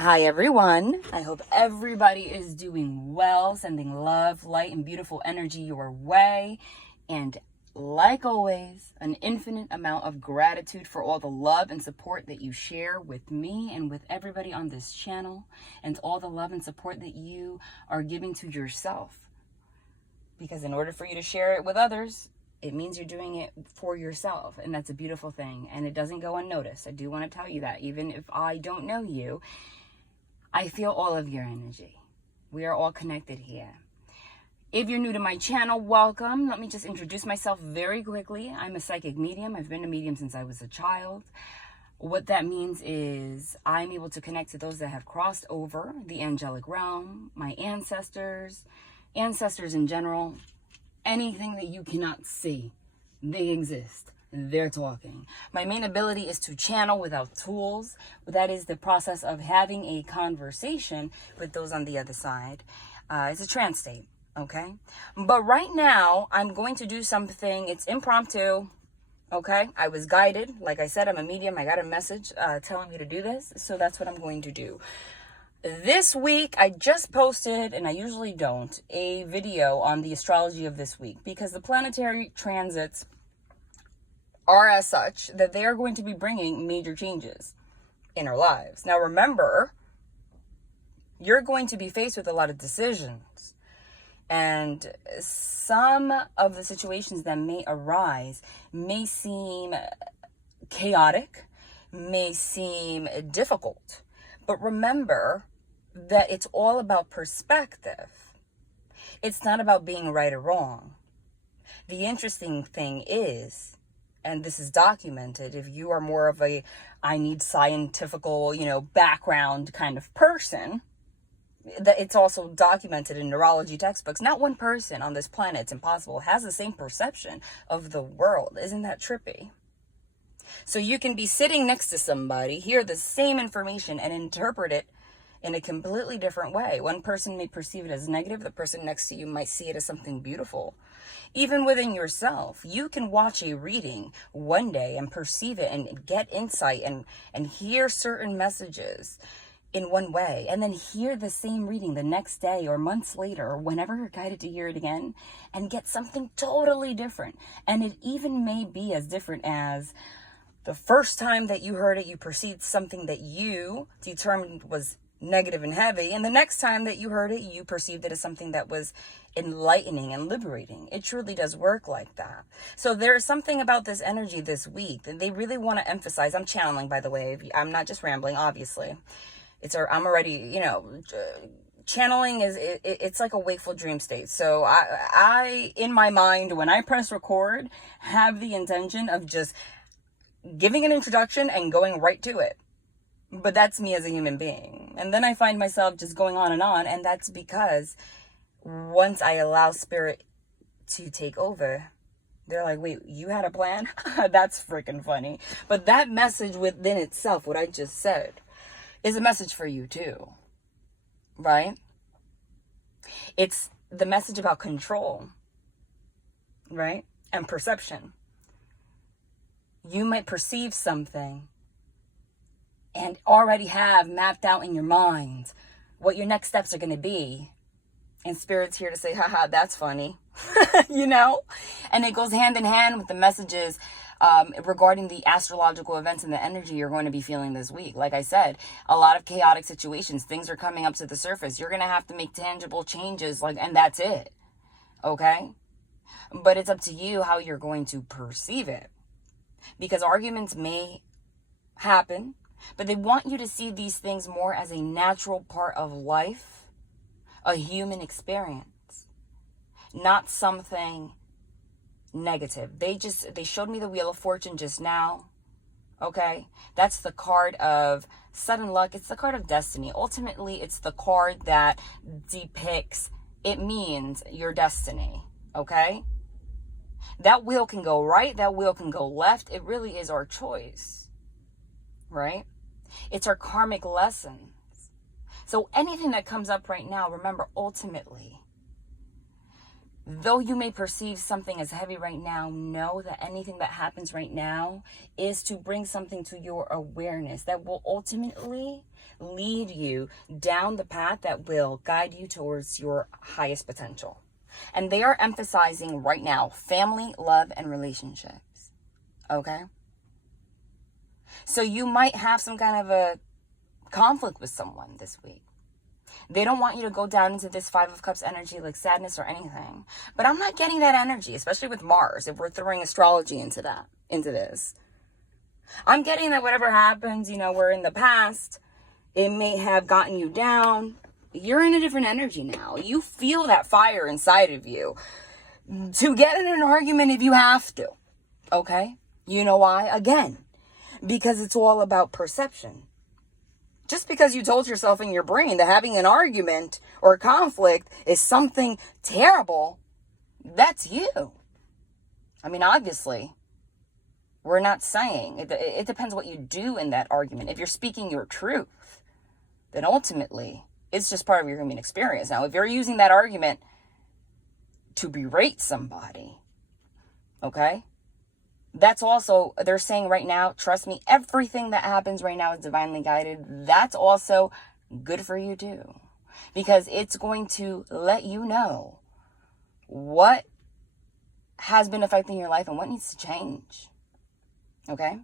Hi everyone, I hope everybody is doing well, sending love, light, and beautiful energy your way. And like always, an infinite amount of gratitude for all the love and support that you share with me and with everybody on this channel, and all the love and support that you are giving to yourself. Because in order for you to share it with others, it means you're doing it for yourself, and that's a beautiful thing, and it doesn't go unnoticed. I do want to tell you that, even if I don't know you, I feel all of your energy. We are all connected here. If you're new to my channel, welcome. Let me just introduce myself very quickly. I'm a psychic medium. I've been a medium since I was a child. What that means is I'm able to connect to those that have crossed over the angelic realm, my ancestors in general, anything that you cannot see, they exist. They're talking. My main ability is to channel without tools. That is the process of having a conversation with those on the other side. It's a trance state, okay? But right now, I'm going to do something. It's impromptu, okay? I was guided. Like I said, I'm a medium. I got a message telling me to do this, so that's what I'm going to do. This week, I just posted, and I usually don't, a video on the astrology of this week because the planetary transits are as such that they are going to be bringing major changes in our lives. Now remember, you're going to be faced with a lot of decisions, and some of the situations that may arise may seem chaotic, may seem difficult, but remember that it's all about perspective. It's not about being right or wrong. The interesting thing is, and this is documented, if you are more of a, I need scientifical, background kind of person, that it's also documented in neurology textbooks. Not one person on this planet, it's impossible, has the same perception of the world. Isn't that trippy? So you can be sitting next to somebody, hear the same information, and interpret it in a completely different way. One person may perceive it as negative. The person next to you might see it as something beautiful. Even within yourself, you can watch a reading one day and perceive it and get insight and hear certain messages in one way, and then hear the same reading the next day or months later or whenever you're guided to hear it again and get something totally different. And it even may be as different as the first time that you heard it, you perceived something that you determined was negative and heavy, and the next time that you heard it, you perceived it as something that was enlightening and liberating. It truly does work like that. So there's something about this energy this week that they really want to emphasize. I'm channeling, by the way. I'm not just rambling, obviously. I'm already, channeling it's like a wakeful dream state. So I in my mind, when I press record, have the intention of just giving an introduction and going right to it. But that's me as a human being. And then I find myself just going on, and that's because once I allow spirit to take over, they're like, wait, you had a plan? That's freaking funny. But that message within itself, what I just said, is a message for you too, right? It's the message about control, right? And perception. You might perceive something and already have mapped out in your mind what your next steps are going to be. And Spirit's here to say, haha, that's funny, And it goes hand in hand with the messages regarding the astrological events and the energy you're going to be feeling this week. Like I said, a lot of chaotic situations, things are coming up to the surface. You're going to have to make tangible changes, and that's it, okay? But it's up to you how you're going to perceive it. Because arguments may happen, but they want you to see these things more as a natural part of life, a human experience, not something negative. They showed me the Wheel of Fortune just now, okay? That's the card of sudden luck. It's the card of destiny. Ultimately, it's the card that depicts, it means your destiny, okay? That wheel can go right, that wheel can go left. It really is our choice, right? It's our karmic lessons. So anything that comes up right now, remember, ultimately, Though you may perceive something as heavy right now, know that anything that happens right now is to bring something to your awareness that will ultimately lead you down the path that will guide you towards your highest potential. And they are emphasizing right now family, love, and relationships. Okay? So you might have some kind of a conflict with someone this week. They don't want you to go down into this Five of Cups energy like sadness or anything. But I'm not getting that energy, especially with Mars, if we're throwing astrology into this. I'm getting that whatever happens, we're in the past, it may have gotten you down. You're in a different energy now. You feel that fire inside of you to get in an argument if you have to. Okay? You know why? Again, because it's all about perception. Just because you told yourself in your brain that having an argument or a conflict is something terrible, that's you. I mean, obviously, we're not saying. It depends what you do in that argument. If you're speaking your truth, then ultimately, it's just part of your human experience. Now, if you're using that argument to berate somebody, okay? That's also, they're saying right now, trust me, everything that happens right now is divinely guided. That's also good for you too. Because it's going to let you know what has been affecting your life and what needs to change. Okay?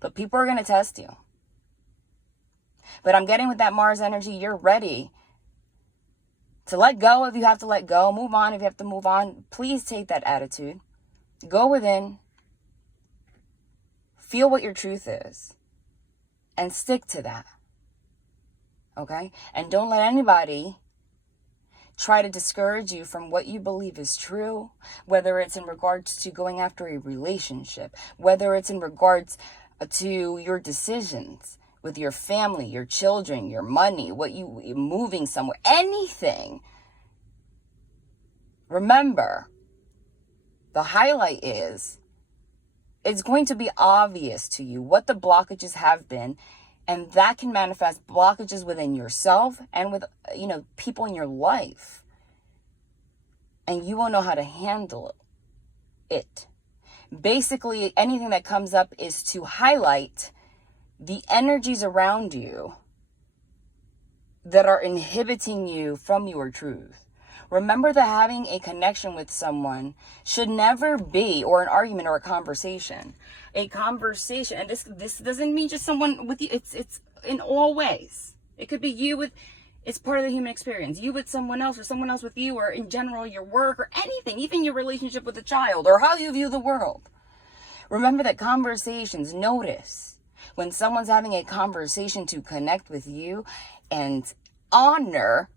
But people are going to test you. But I'm getting with that Mars energy, you're ready to let go if you have to let go. Move on if you have to move on. Please take that attitude. Go within. Feel what your truth is and stick to that. Okay? And don't let anybody try to discourage you from what you believe is true, whether it's in regards to going after a relationship, whether it's in regards to your decisions with your family, your children, your money, moving somewhere, anything. Remember, the highlight is, it's going to be obvious to you what the blockages have been, and that can manifest blockages within yourself and with, people in your life. And you won't know how to handle it. Basically, anything that comes up is to highlight the energies around you that are inhibiting you from your truth. Remember that having a connection with someone should never be, or an argument or a conversation. A conversation, and this doesn't mean just someone with you. It's in all ways. It could be you with, it's part of the human experience. You with someone else, or someone else with you, or in general your work, or anything, even your relationship with a child, or how you view the world. Remember that conversations, notice when someone's having a conversation to connect with you and honor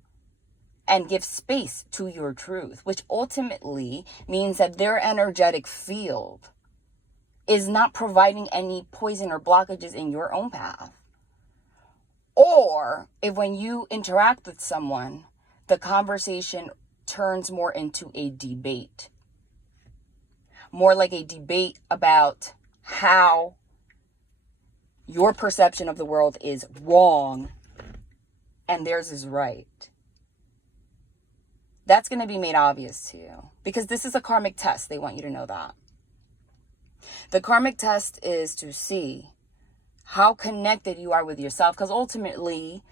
and give space to your truth, which ultimately means that their energetic field is not providing any poison or blockages in your own path. Or if when you interact with someone, the conversation turns more into a debate. More like a debate about how your perception of the world is wrong and theirs is right. That's going to be made obvious to you because this is a karmic test. They want you to know that. The karmic test is to see how connected you are with yourself, because ultimately,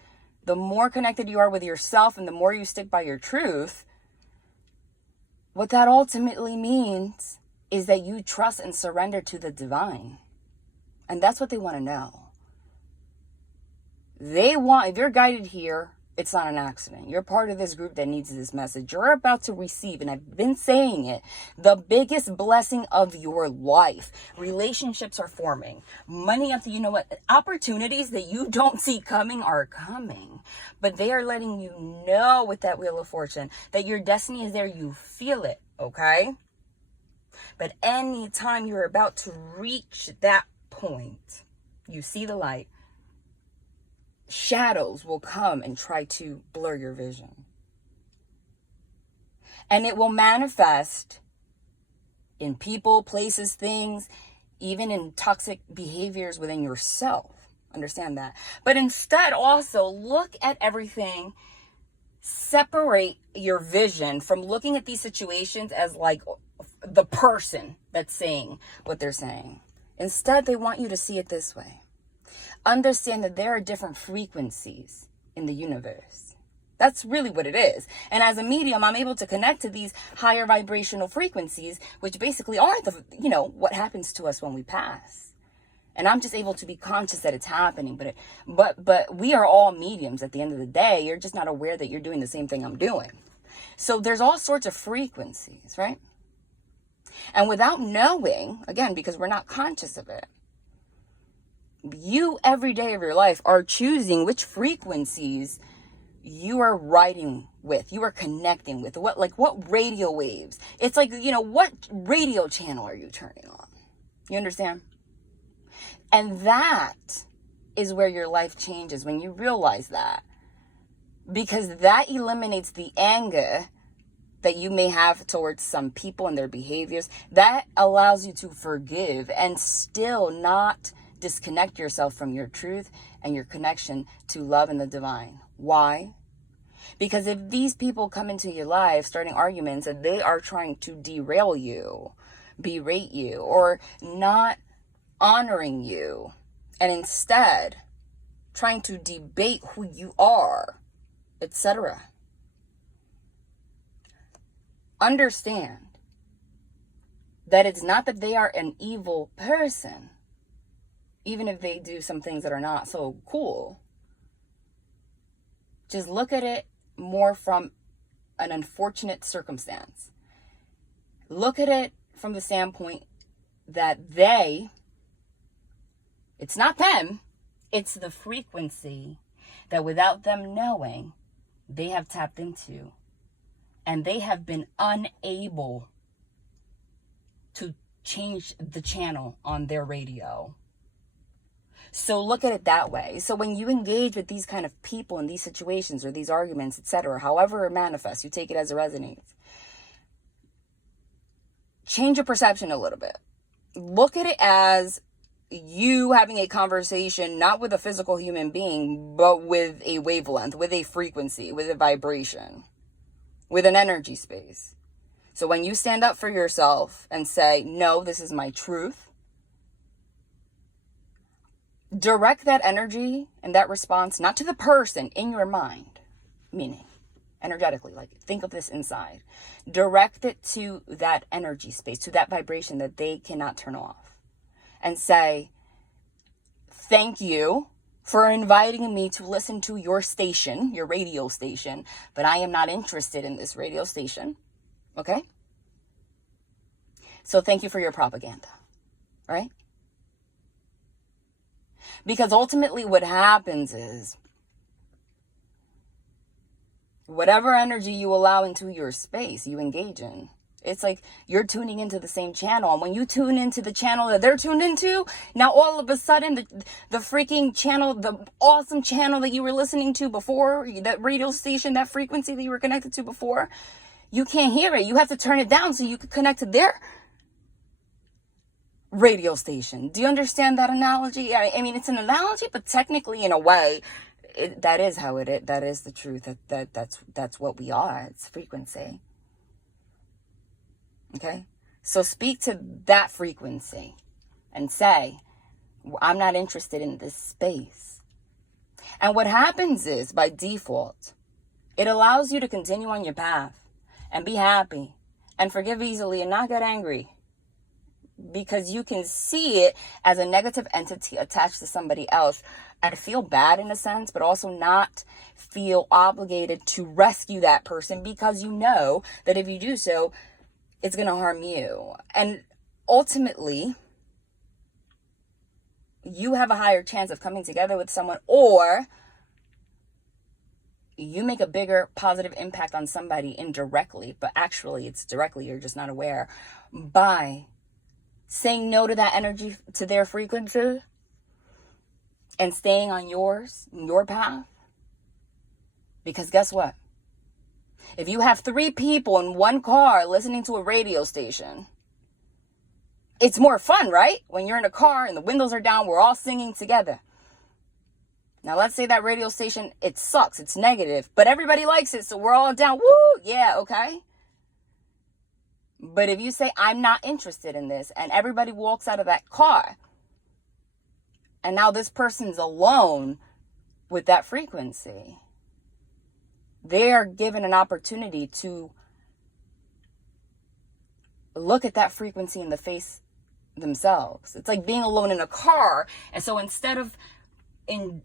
the more connected you are with yourself and the more you stick by your truth, what that ultimately means is that you trust and surrender to the divine. And that's what they want to know. If you're guided here, it's not an accident. You're part of this group that needs this message. You're about to receive, and I've been saying it, the biggest blessing of your life. Relationships are forming. Money, opportunities that you don't see coming are coming. But they are letting you know with that Wheel of Fortune that your destiny is there. You feel it, okay? But anytime you're about to reach that point, you see the light, shadows will come and try to blur your vision. And it will manifest in people, places, things, even in toxic behaviors within yourself. Understand that. But instead, also look at everything separate your vision from looking at these situations as like the person that's saying what they're saying. Instead, they want you to see it this way. Understand that there are different frequencies in the universe. That's really what it is. And as a medium, I'm able to connect to these higher vibrational frequencies, which basically are what happens to us when we pass. And I'm just able to be conscious that it's happening. But we are all mediums at the end of the day. You're just not aware that you're doing the same thing I'm doing. So there's all sorts of frequencies, right? And without knowing, again, because we're not conscious of it, you every day of your life are choosing which frequencies you are riding with, you are connecting with, what radio waves. It's like, what radio channel are you turning on? You understand? And that is where your life changes when you realize that. Because that eliminates the anger that you may have towards some people and their behaviors. That allows you to forgive and still not disconnect yourself from your truth and your connection to love and the divine. Why? Because if these people come into your life starting arguments and they are trying to derail you, berate you, or not honoring you, and instead trying to debate who you are, etc., understand that it's not that they are an evil person, even if they do some things that are not so cool. Just look at it more from an unfortunate circumstance. Look at it from the standpoint that it's not them, it's the frequency that without them knowing, they have tapped into. And they have been unable to change the channel on their radio. So look at it that way. So when you engage with these kind of people in these situations or these arguments, etc., however it manifests, you take it as it resonates. Change your perception a little bit. Look at it as you having a conversation, not with a physical human being, but with a wavelength, with a frequency, with a vibration, with an energy space. So when you stand up for yourself and say, no, this is my truth, direct that energy and that response, not to the person, in your mind, meaning energetically, like think of this inside. Direct it to that energy space, to that vibration that they cannot turn off. And say, thank you for inviting me to listen to your station, your radio station, but I am not interested in this radio station. Okay? So thank you for your propaganda. Right? Because ultimately what happens is, whatever energy you allow into your space, you engage in. It's like you're tuning into the same channel. And when you tune into the channel that they're tuned into, now all of a sudden the freaking channel, the awesome channel that you were listening to before, that radio station, that frequency that you were connected to before, you can't hear it. You have to turn it down so you can connect to their radio station. Do you understand that analogy? I mean, it's an analogy, but technically in a way, that is how it is. That is the truth. That's what we are. It's frequency. Okay? So speak to that frequency and say, I'm not interested in this space. And what happens is, by default, it allows you to continue on your path and be happy and forgive easily and not get angry, because you can see it as a negative entity attached to somebody else and feel bad in a sense, but also not feel obligated to rescue that person, because you know that if you do so, it's going to harm you. And ultimately, you have a higher chance of coming together with someone, or you make a bigger positive impact on somebody indirectly, but actually it's directly, you're just not aware, by saying no to that energy, to their frequency, and staying on yours, your path. Because guess what? If you have 3 people in one car listening to a radio station, it's more fun, right? When you're in a car and the windows are down, we're all singing together. Now, let's say that radio station, it sucks, it's negative, but everybody likes it, so we're all down. Woo! Yeah, okay. But if you say, I'm not interested in this, and everybody walks out of that car, and now this person's alone with that frequency, they are given an opportunity to look at that frequency in the face themselves. It's like being alone in a car. And so instead of being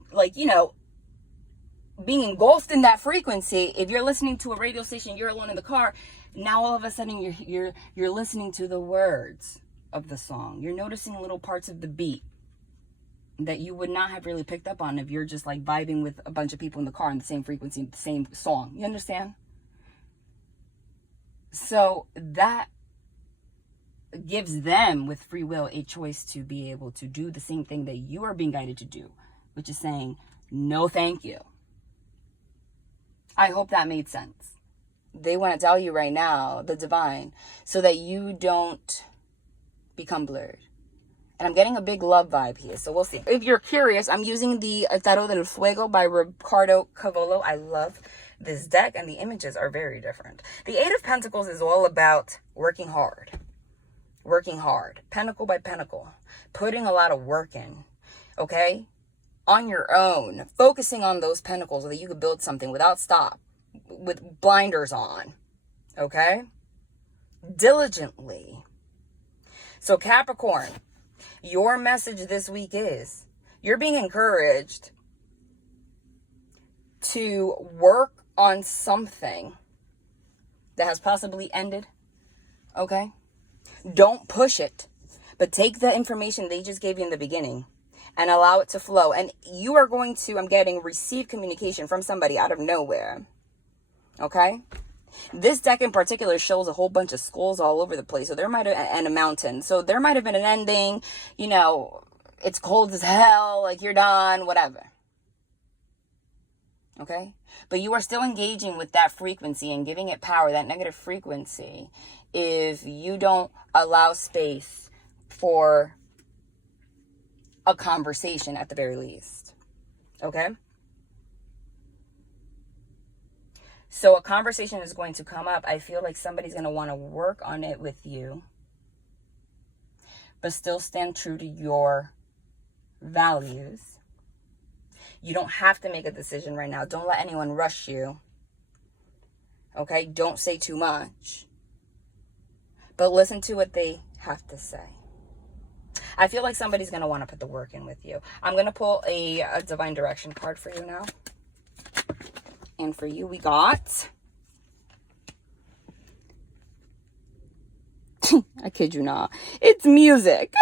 engulfed in that frequency, if you're listening to a radio station, you're alone in the car, now all of a sudden you're listening to the words of the song. You're noticing little parts of the beat that you would not have really picked up on if you're just like vibing with a bunch of people in the car in the same frequency, the same song. You understand? So that gives them, with free will, a choice to be able to do the same thing that you are being guided to do, which is saying, no, thank you. I hope that made sense. They want to tell you right now, the divine, so that you don't become blurred. And I'm getting a big love vibe here, so we'll see. If you're curious, I'm using the Tarot del Fuego by Ricardo Cavolo. I love this deck, and the images are very different. The Eight of Pentacles is all about working hard. Working hard, pentacle by pentacle, putting a lot of work in, okay? On your own, focusing on those pentacles so that you could build something without stop, with blinders on, okay? Diligently. So Capricorn, your message this week is, you're being encouraged to work on something that has possibly ended, okay? Don't push it, but take the information they just gave you in the beginning and allow it to flow. And you are going to, I'm getting, receive communication from somebody out of nowhere. Okay? This deck in particular shows a whole bunch of skulls all over the place. So there might have, and a mountain. So there might have been an ending, it's cold as hell, like you're done, whatever. Okay? But you are still engaging with that frequency and giving it power, that negative frequency, if you don't allow space for a conversation at the very least. Okay? So a conversation is going to come up. I feel like somebody's going to want to work on it with you, but still stand true to your values. You don't have to make a decision right now. Don't let anyone rush you. Okay? Don't say too much. But listen to what they have to say. I feel like somebody's going to want to put the work in with you. I'm going to pull a divine direction card for you now. And for you, we got... I kid you not. It's music.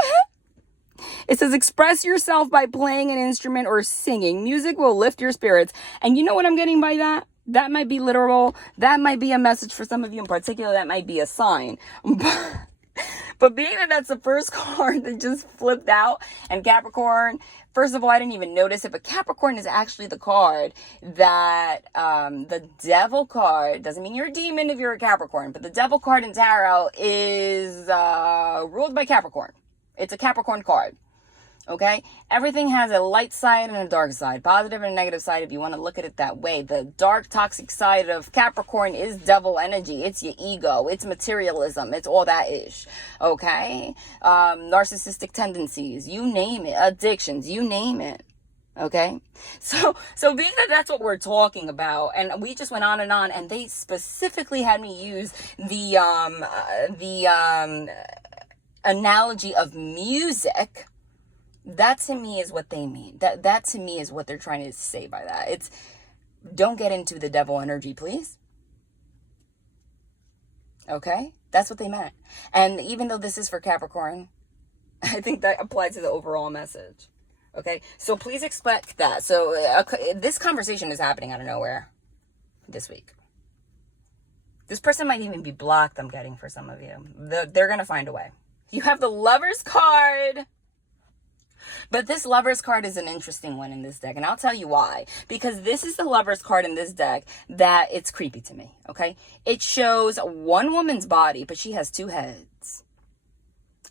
It says, express yourself by playing an instrument or singing. Music will lift your spirits. And you know what I'm getting by that? That might be literal. That might be a message for some of you in particular. That might be a sign. But being that that's the first card that just flipped out, and Capricorn, first of all, I didn't even notice it, but Capricorn is actually the card that, the Devil card, doesn't mean you're a demon if you're a Capricorn, but the Devil card in Tarot is ruled by Capricorn. It's a Capricorn card. Okay? Everything has a light side and a dark side, positive and a negative side if you want to look at it that way. The dark, toxic side of Capricorn is devil energy. It's your ego. It's materialism. It's all that ish. Okay? Narcissistic tendencies. You name it. Addictions. You name it. Okay? So being that that's what we're talking about, and we just went on, and they specifically had me use the analogy of music. That to me is what they mean. That to me is what they're trying to say by that. It's, don't get into the devil energy, please. Okay? That's what they meant. And even though this is for Capricorn, I think that applies to the overall message. Okay? So please expect that. So this conversation is happening out of nowhere this week. This person might even be blocked, I'm getting, for some of you. They're going to find a way. You have the Lover's card. But this Lover's card is an interesting one in this deck, and I'll tell you why. Because this is the Lover's card in this deck that it's creepy to me, okay? It shows one woman's body, but she has two heads.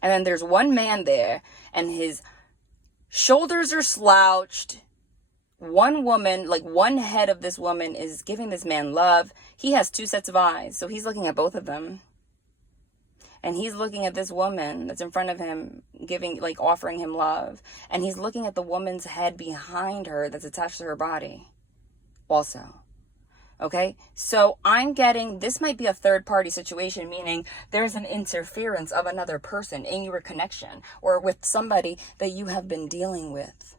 And then there's one man there, and his shoulders are slouched, one woman, like one head of this woman is giving this man love. He has two sets of eyes, so he's looking at both of them. And he's looking at this woman that's in front of him, giving, like, offering him love. And he's looking at the woman's head behind her that's attached to her body also. Okay, so I'm getting, this might be a third party situation, meaning there's an interference of another person in your connection or with somebody that you have been dealing with.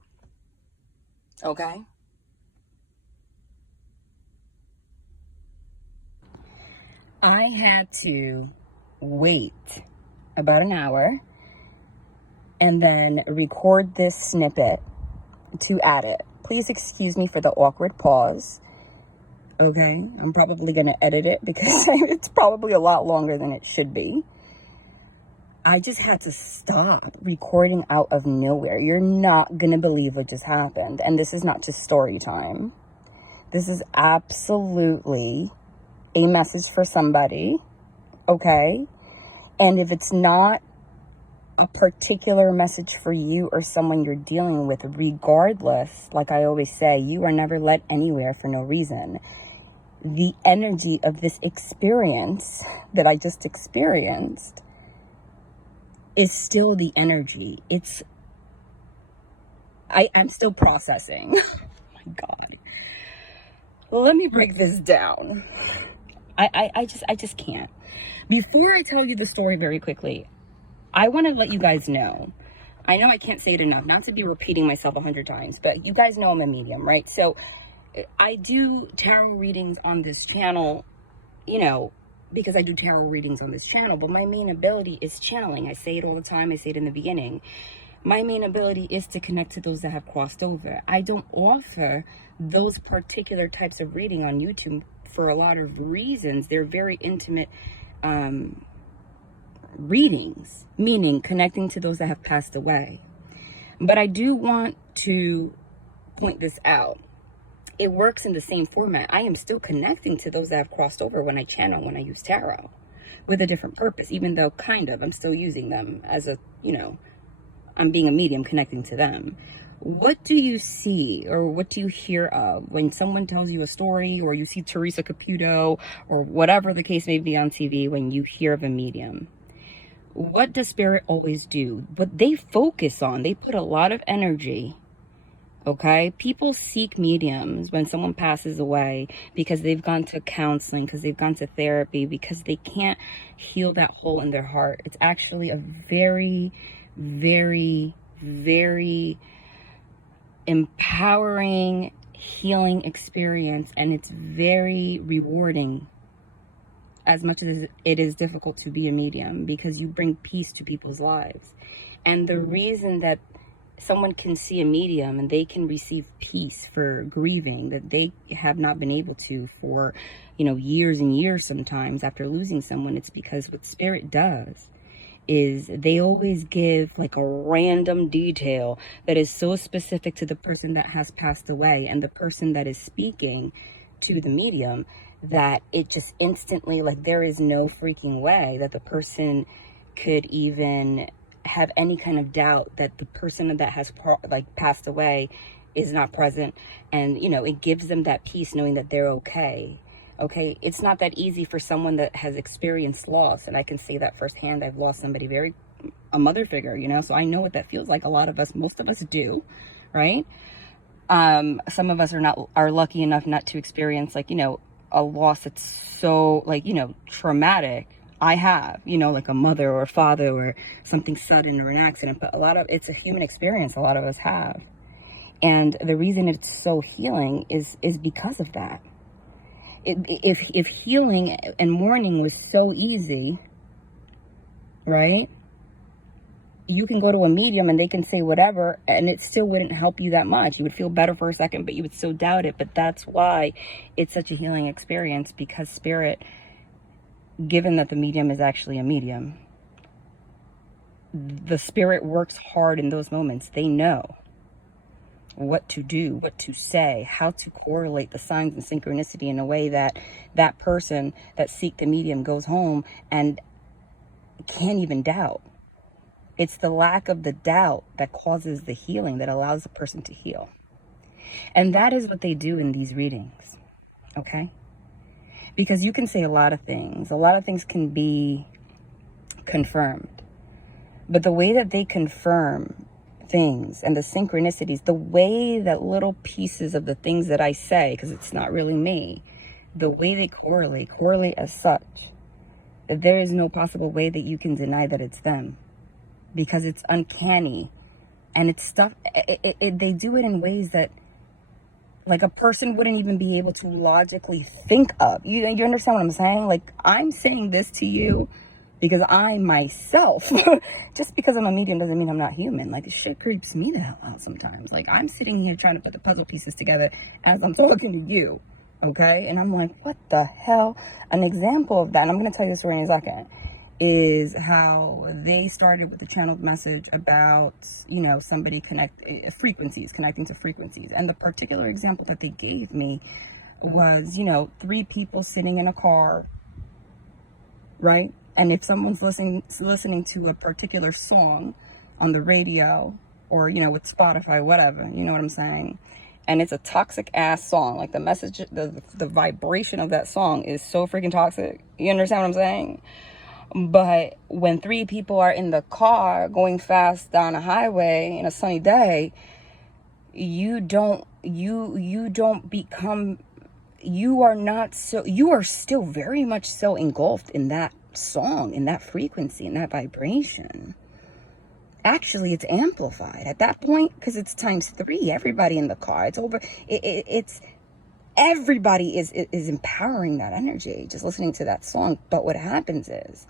Okay? I had to wait about an hour and then record this snippet to add it. Please excuse me for the awkward pause. Okay, I'm probably going to edit it because it's probably a lot longer than it should be. I just had to stop recording out of nowhere. You're not going to believe what just happened. And this is not just story time. This is absolutely a message for somebody. Okay? And if it's not a particular message for you or someone you're dealing with, regardless, like I always say, you are never led anywhere for no reason. The energy of this experience that I just experienced is still the energy. I'm still processing. Oh my God. Let me break this down. I just can't. Before I tell you the story very quickly, I want to let you guys know. I know I can't say it enough, not to be repeating myself 100 times, but you guys know I'm a medium, right? So I do tarot readings on this channel, you know, because I do tarot readings on this channel, but my main ability is channeling. I say it all the time. I say it in the beginning. My main ability is to connect to those that have crossed over. I don't offer those particular types of reading on YouTube for a lot of reasons. They're very intimate readings, meaning connecting to those that have passed away. But I do want to point this out. It works in the same format. I am still connecting to those that have crossed over when I channel, when I use tarot, with a different purpose, even though I'm still using them as a, you know, I'm being a medium connecting to them. What do you see or what do you hear of when someone tells you a story, or you see Teresa Caputo or whatever the case may be on TV, when you hear of a medium? What does spirit always do? What they focus on, they put a lot of energy. Okay, people seek mediums when someone passes away because they've gone to counseling, because they've gone to therapy, because they can't heal that hole in their heart. It's actually a very, very, very empowering, healing experience, and it's very rewarding, as much as it is difficult to be a medium, because you bring peace to people's lives. And the reason that someone can see a medium and they can receive peace for grieving that they have not been able to for, you know, years and years sometimes after losing someone, it's because what spirit does is they always give like a random detail that is so specific to the person that has passed away and the person that is speaking to the medium, that it just instantly, like, there is no freaking way that the person could even have any kind of doubt that the person that has passed away is not present. And, you know, it gives them that peace knowing that they're okay. Okay, it's not that easy for someone that has experienced loss, and I can say that firsthand. I've lost somebody, a mother figure, you know, so I know what that feels like. A lot of us, most of us do, right? Some of us are lucky enough not to experience, like, you know, a loss that's so, like, you know, traumatic. I have, you know, like a mother or a father or something sudden or an accident, but it's a human experience a lot of us have. And the reason it's so healing is because of that. If healing and mourning was so easy, right? You can go to a medium and they can say whatever and it still wouldn't help you that much. You would feel better for a second, but you would still doubt it. But that's why it's such a healing experience, because spirit, given that the medium is actually a medium, the spirit works hard in those moments. They know what to do, what to say, how to correlate the signs and synchronicity in a way that that person that seek the medium goes home and can't even doubt. It's the lack of the doubt that causes the healing, that allows the person to heal. And that is what they do in these readings, okay? Because you can say a lot of things. A lot of things can be confirmed. But the way that they confirm things and the synchronicities, the way that little pieces of the things that I say, because it's not really me, the way they correlate as such, that there is no possible way that you can deny that it's them. Because it's uncanny. And it's stuff, they do it in ways that, like, a person wouldn't even be able to logically think of. You understand what I'm saying? Like, I'm saying this to you because I myself, just because I'm a medium doesn't mean I'm not human. Like, this shit creeps me the hell out sometimes. Like, I'm sitting here trying to put the puzzle pieces together as I'm talking to you, okay? And I'm like, what the hell? An example of that, and I'm going to tell you a story in a second, is how they started with the channeled message about, you know, somebody connecting to frequencies. And the particular example that they gave me was, you know, 3 people sitting in a car, right? And if someone's listening to a particular song on the radio or, you know, with Spotify, whatever, you know what I'm saying? And it's a toxic ass song. Like, the message, the vibration of that song is so freaking toxic. You understand what I'm saying? But when 3 people are in the car going fast down a highway in a sunny day, you are still very much so engulfed in that song, in that frequency, in that vibration. Actually, it's amplified at that point because it's times 3. Everybody in the car, it's over. It's everybody is empowering that energy just listening to that song. But what happens is,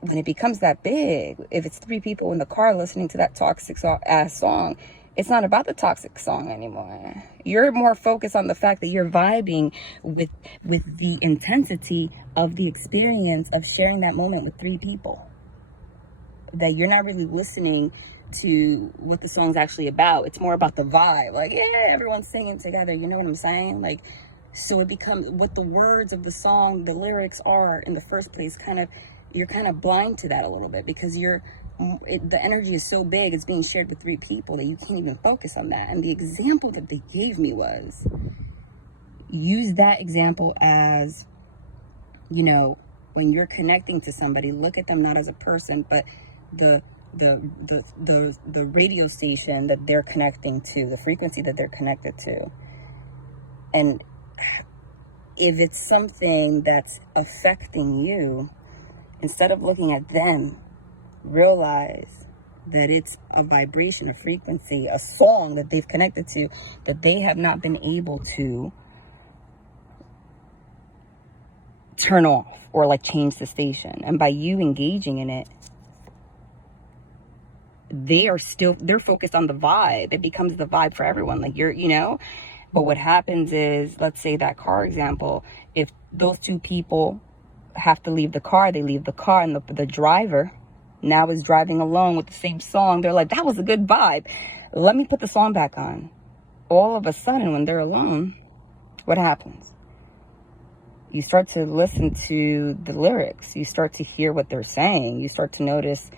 when it becomes that big, if it's 3 people in the car listening to that toxic ass song, it's not about the toxic song anymore. You're more focused on the fact that you're vibing with the intensity of the experience of sharing that moment with 3 people. That you're not really listening to what the song's actually about. It's more about the vibe. Like, yeah, everyone's singing together. You know what I'm saying? Like, so it becomes what the words of the song, the lyrics are in the first place. You're kind of blind to that a little bit because the energy is so big. It's being shared with 3 people that you can't even focus on that. And the example that they gave me was, use that example as, you know, when you're connecting to somebody, look at them not as a person, but the radio station that they're connecting to, the frequency that they're connected to. And if it's something that's affecting you, instead of looking at them, realize that it's a vibration, a frequency, a song that they've connected to, that they have not been able to turn off or like change the station. And by you engaging in it, they're focused on the vibe. It becomes the vibe for everyone. Like, you know, but what happens is, let's say that car example, if those 2 people have to leave the car, they leave the car, and the driver now is driving alone with the same song. They're like, that was a good vibe. Let me put the song back on. All of a sudden, when they're alone, what happens? You start to listen to the lyrics. You start to hear what they're saying. You start to notice,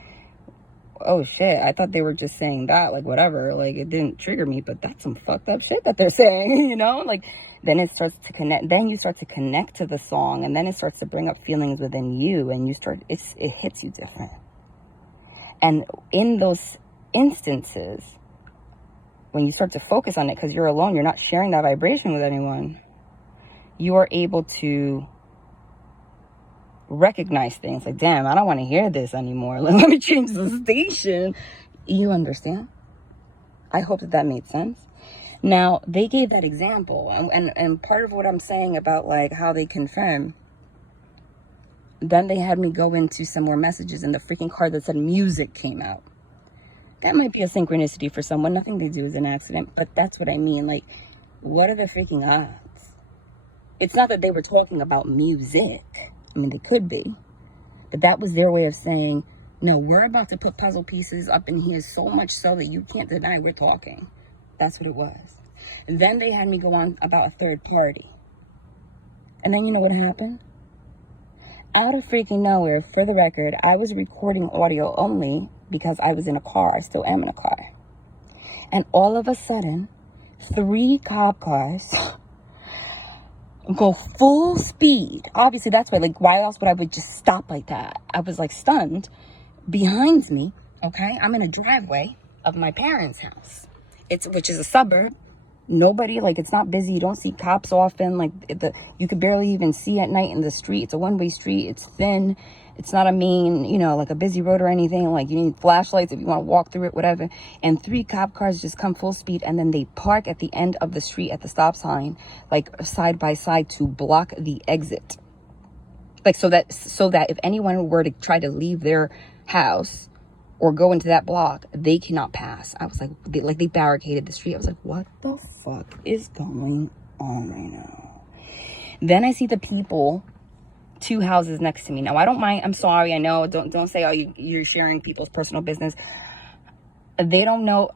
oh shit, I thought they were just saying that, like, whatever, like, it didn't trigger me, but that's some fucked up shit that they're saying, you know? Like, then it starts to connect, then you start to connect to the song, and then it starts to bring up feelings within you, and it hits you different. And in those instances, when you start to focus on it, because you're alone, you're not sharing that vibration with anyone, you are able to recognize things like, damn, I don't want to hear this anymore. Let me change the station. You understand? I hope that made sense. Now, they gave that example, and part of what I'm saying about like how they confirm, then they had me go into some more messages in the freaking card that said music came out. That might be a synchronicity for someone. Nothing to do with an accident, but that's what I mean. Like, what are the freaking odds? It's not that they were talking about music. I mean, they could be, but that was their way of saying, no, we're about to put puzzle pieces up in here so much so that you can't deny we're talking. That's what it was. And then they had me go on about a third party. And then you know what happened? Out of freaking nowhere, for the record, I was recording audio only because I was in a car. I still am in a car. And all of a sudden, 3 cop cars go full speed. Obviously, that's why, like, why else would I would just stop like that? I was like stunned. Behind me, okay, I'm in a driveway of my parents' house. Which is a suburb. Nobody, like, it's not busy. You don't see cops often. Like, you could barely even see at night in the street. It's a one-way street. It's thin. It's not a main, you know, like a busy road or anything. Like, you need flashlights if you want to walk through it, whatever. And 3 cop cars just come full speed, and then they park at the end of the street at the stop sign, like side by side, to block the exit. Like, so that if anyone were to try to leave their house or go into that block, they cannot pass. I was like, they barricaded the street. I was like, what the fuck is going on right now? Then I see the people 2 houses next to me. Now, I don't mind. I'm sorry. I know. Don't say, oh, you're sharing people's personal business. They don't know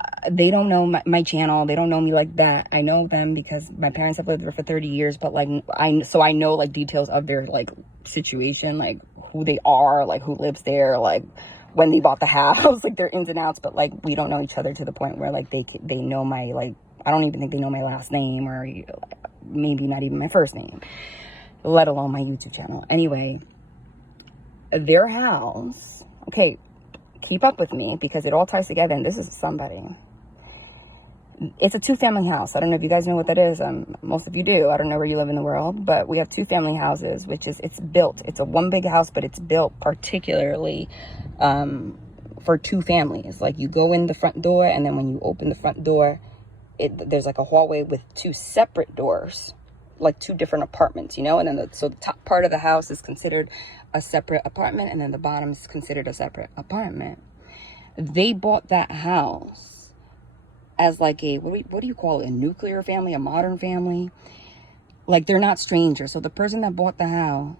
my channel. They don't know me like that. I know them because my parents have lived there for 30 years, but like, I know like details of their like situation, like who they are, like who lives there, like when they bought the house, like their ins and outs. But like, we don't know each other to the point where like they know my, like, I don't even think they know my last name, or maybe not even my first name, let alone my YouTube channel. Anyway, their house, okay, keep up with me because it all ties together, and this is somebody. It's a 2-family house. I don't know if you guys know what that is. Most of you do. I don't know where you live in the world, but we have 2-family houses, which is, it's built. It's a one big house, but it's built particularly for 2 families. Like, you go in the front door, and then when you open the front door, there's like a hallway with 2 separate doors, like 2 different apartments, you know? And then so the top part of the house is considered a separate apartment, and then the bottom is considered a separate apartment. They bought that house as like a, what do you call it? A nuclear family, a modern family. Like, they're not strangers. So the person that bought the house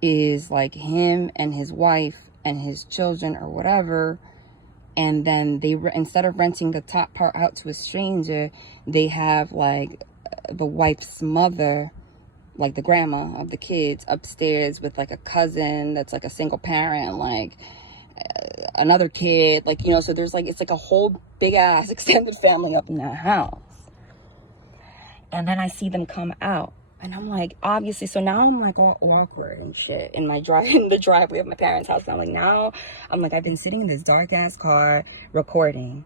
is like him and his wife and his children or whatever. And then they, instead of renting the top part out to a stranger, they have like the wife's mother, like the grandma of the kids, upstairs with like a cousin that's like a single parent, like another kid, like, you know, so there's like, it's like a whole big ass extended family up in that house. And then I see them come out, and I'm like, obviously, so now I'm like all awkward and shit in the driveway of my parents' house. And I'm like, now I'm like, I've been sitting in this dark ass car recording.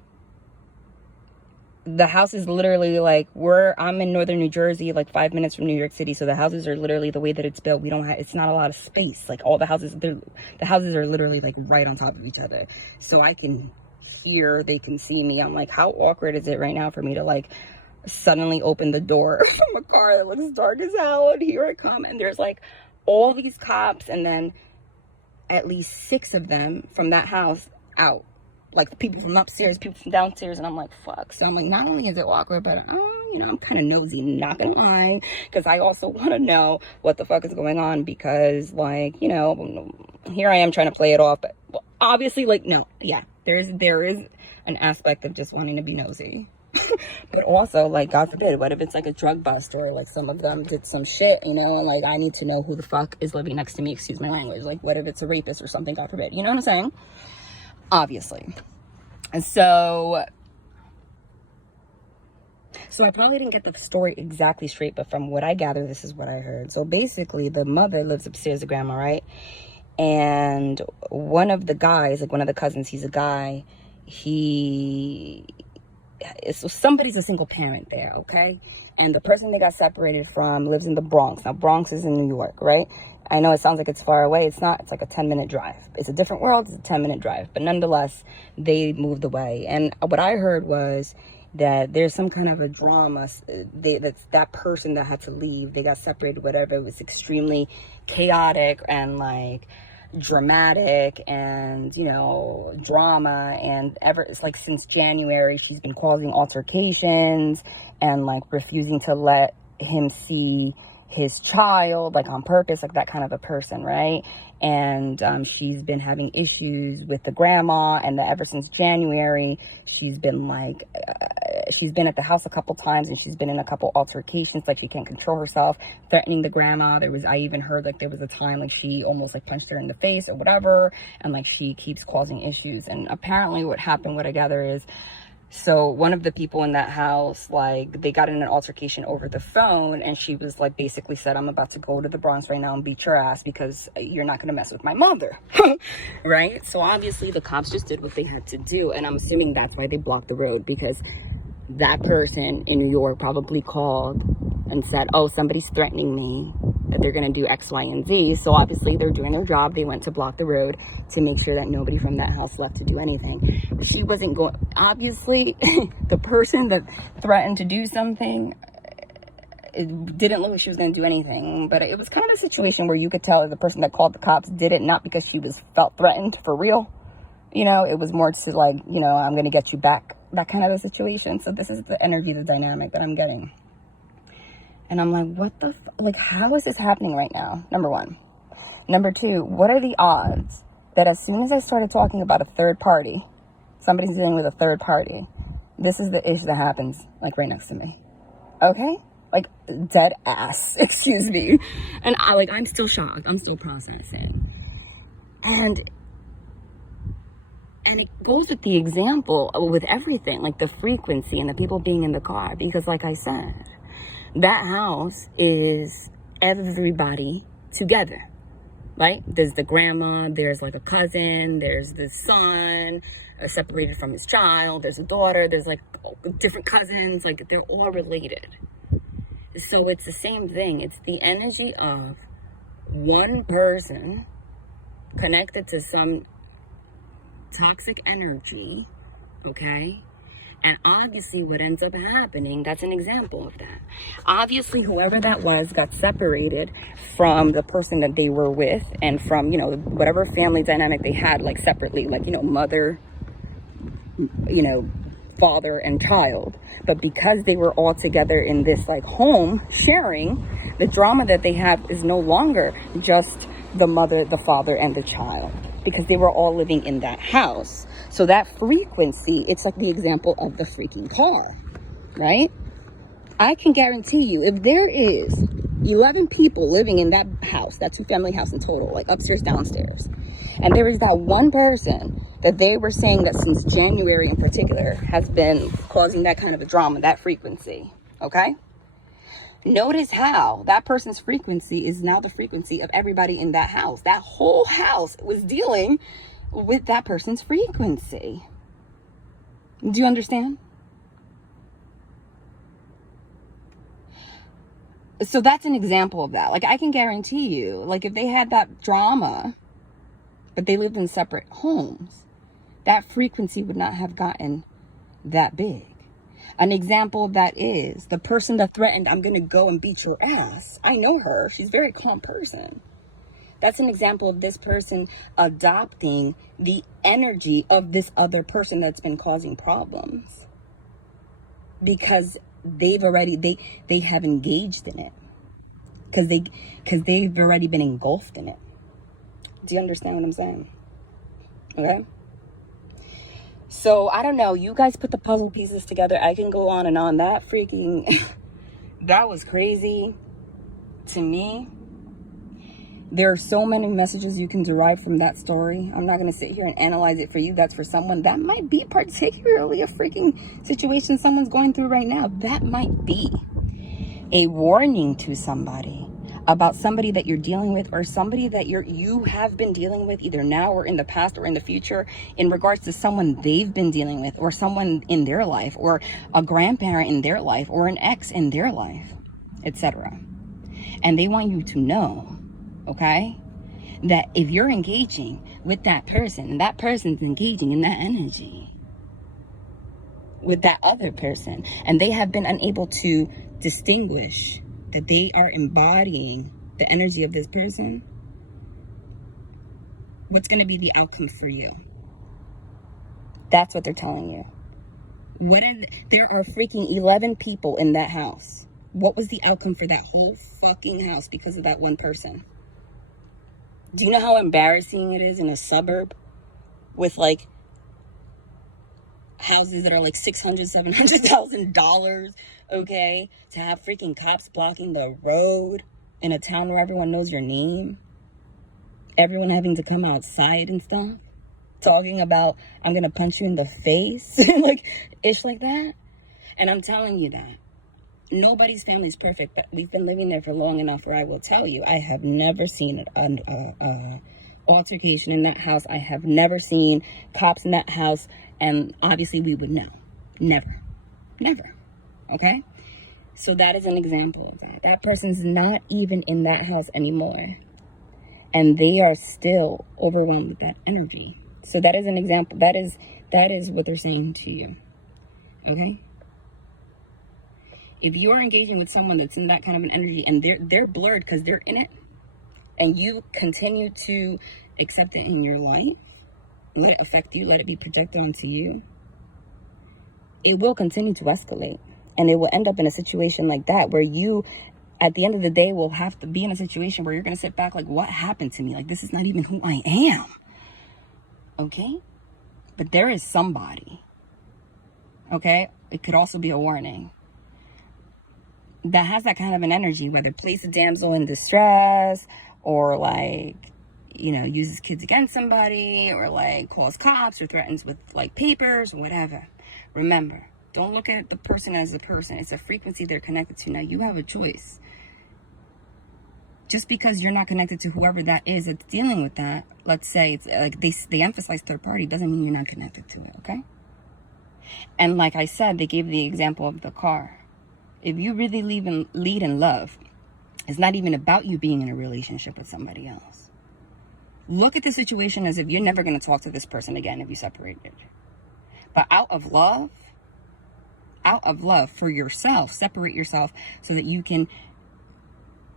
The house is literally like, I'm in northern New Jersey, like 5 minutes from New York City. So the houses are literally, the way that it's built, it's not a lot of space. Like, all the houses are literally like right on top of each other. So I can hear, they can see me. I'm like, how awkward is it right now for me to like suddenly open the door from a car that looks dark as hell, and here it come, and there's like all these cops, and then at least 6 of them from that house out. Like, people from upstairs, people from downstairs, and I'm like, fuck. So I'm like, not only is it awkward, but you know, I'm kind of nosy, not gonna lie, because I also want to know what the fuck is going on, because, like, you know, here I am trying to play it off, but obviously, like, no, yeah, there is an aspect of just wanting to be nosy. But also, like, God forbid, what if it's like a drug bust, or like some of them did some shit, you know, and like I need to know who the fuck is living next to me, excuse my language. Like, what if it's a rapist or something, God forbid, you know what I'm saying? Obviously. And so I probably didn't get the story exactly straight, but from what I gather, this is what I heard. So basically, the mother lives upstairs, the grandma, right? And one of the guys, like one of the cousins, he's a guy, so somebody's a single parent there, okay? And the person they got separated from lives in the Bronx. Now, Bronx is in New York, right? I know it sounds like it's far away. It's not. It's like a 10-minute drive. It's a different world. It's a 10-minute drive. But nonetheless, they moved away. And what I heard was that there's some kind of a drama. That's that person that had to leave. They got separated, whatever. It was extremely chaotic and like dramatic and, you know, drama. And it's like since January, she's been causing altercations and like refusing to let him see his child, like on purpose, like that kind of a person, right? And she's been having issues with the grandma, and ever since January, she's been like, she's been at the house a couple times, and she's been in a couple altercations, like she can't control herself, threatening the grandma. I even heard like there was a time like she almost like punched her in the face or whatever, and like she keeps causing issues. And apparently what happened, what I gather is, So one of the people in that house, like, they got in an altercation over the phone, and she was like, basically said, I'm about to go to the Bronx right now and beat your ass because you're not going to mess with my mother. Right? So obviously the cops just did what they had to do. And I'm assuming that's why they blocked the road, because that person in New York probably called and said, oh, somebody's threatening me that they're going to do X, Y, and Z. So obviously they're doing their job. They went to block the road to make sure that nobody from that house left to do anything. She wasn't going, obviously, the person that threatened to do something, it didn't look like she was going to do anything. But it was kind of a situation where you could tell the person that called the cops did it not because she felt threatened for real. You know, it was more to like, you know, I'm going to get you back, that kind of a situation. So this is the energy, the dynamic that I'm getting. And I'm like, what the, like, how is this happening right now? Number one. Number two, what are the odds that as soon as I started talking about a third party, somebody's dealing with a third party, this is the issue that happens, like, right next to me. Okay? Like, dead ass, excuse me. And I'm still shocked. I'm still processing. And it goes with the example, with everything, like the frequency and the people being in the car. Because like I said, that house is everybody together, right? There's the grandma, there's like a cousin, there's the son separated from his child, there's a daughter, there's like different cousins, like they're all related. So it's the same thing. It's the energy of one person connected to some toxic energy, okay? And obviously what ends up happening, that's an example of that. Obviously, whoever that was got separated from the person that they were with and from, you know, whatever family dynamic they had, like separately, like, you know, mother, you know, father and child. But because they were all together in this like home sharing, the drama that they have is no longer just the mother, the father, and the child, because they were all living in that house. So that frequency, it's like the example of the freaking car, right? I can guarantee you, if there is 11 people living in that house, that 2-family house in total, like upstairs, downstairs, and there is that one person that they were saying that since January in particular has been causing that kind of a drama, that frequency, okay? Notice how that person's frequency is now the frequency of everybody in that house. That whole house was dealing with that person's frequency. Do you understand? So that's an example of that. Like, I can guarantee you, like, if they had that drama, but they lived in separate homes, that frequency would not have gotten that big. An example of that is the person that threatened, I'm going to go and beat your ass. I know her. She's a very calm person. That's an example of this person adopting the energy of this other person that's been causing problems. Because they've already, they have engaged in it. Because they've already been engulfed in it. Do you understand what I'm saying? Okay? So, I don't know. You guys put the puzzle pieces together. I can go on and on. That freaking... that was crazy to me. There are so many messages you can derive from that story. I'm not going to sit here and analyze it for you. That's for someone. That might be particularly a freaking situation someone's going through right now. That might be a warning to somebody about somebody that you're dealing with, or somebody that you have been dealing with either now or in the past or in the future, in regards to someone they've been dealing with, or someone in their life, or a grandparent in their life, or an ex in their life, etc. And they want you to know, okay, that if you're engaging with that person and that person's engaging in that energy with that other person, and they have been unable to distinguish that they are embodying the energy of this person, what's going to be the outcome for you? That's what they're telling you. There are freaking 11 people in that house. What was the outcome for that whole fucking house because of that one person? Do you know how embarrassing it is in a suburb with like houses that are like $600,000, $700,000, okay, to have freaking cops blocking the road in a town where everyone knows your name, everyone having to come outside and stuff? talking about, I'm going to punch you in the face, like, ish like that. And I'm telling you that. Nobody's family is perfect, but we've been living there for long enough where I will tell you, I have never seen an altercation in that house. I have never seen cops in that house. And obviously we would know. Never. Never. Okay? So that is an example of that. That person's not even in that house anymore. And they are still overwhelmed with that energy. So that is an example. That is what they're saying to you. Okay? If you are engaging with someone that's in that kind of an energy and they're blurred because they're in it, and you continue to accept it in your life, let it affect you, let it be projected onto you, it will continue to escalate. And it will end up in a situation like that where you, at the end of the day, will have to be in a situation where you're going to sit back like, what happened to me? Like, this is not even who I am. Okay? But there is somebody. Okay? It could also be a warning. That has that kind of an energy, whether place a damsel in distress or like, you know, uses kids against somebody or like calls cops or threatens with like papers or whatever. Remember, don't look at the person as a person. It's a frequency they're connected to. Now you have a choice. Just because you're not connected to whoever that is that's dealing with that, let's say it's like they emphasize third party, doesn't mean you're not connected to it, okay? And like I said, they gave the example of the car. If you really lead in love, it's not even about you being in a relationship with somebody else. Look at the situation as if you're never going to talk to this person again if you separated. But out of love for yourself, separate yourself so that you can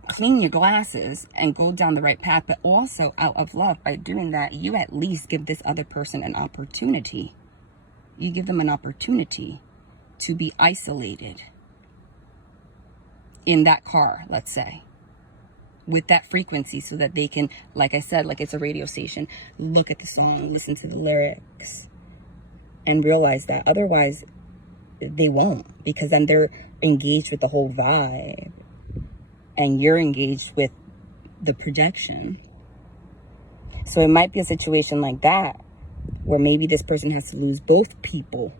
clean your glasses and go down the right path. But also out of love, by doing that, you at least give this other person an opportunity. You give them an opportunity to be isolated in that car, let's say, with that frequency so that they can, like I said, like it's a radio station, look at the song, listen to the lyrics, and realize that. Otherwise, they won't, because then they're engaged with the whole vibe, and you're engaged with the projection. So it might be a situation like that, where maybe this person has to lose both people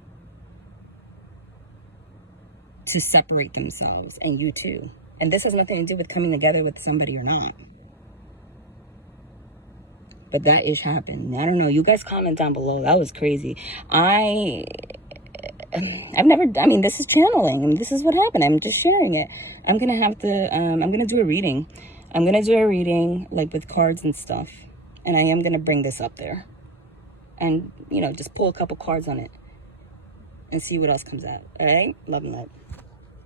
to separate themselves, and you too. And this has nothing to do with coming together with somebody or not. But that ish happened. I don't know. You guys comment down below. That was crazy. I've never, I mean, this is channeling. And this is what happened. I'm just sharing it. I'm going to have to, I'm going to do a reading. I'm going to do a reading like with cards and stuff. And I am going to bring this up there. And, you know, just pull a couple cards on it. And see what else comes out. All right? Love and light.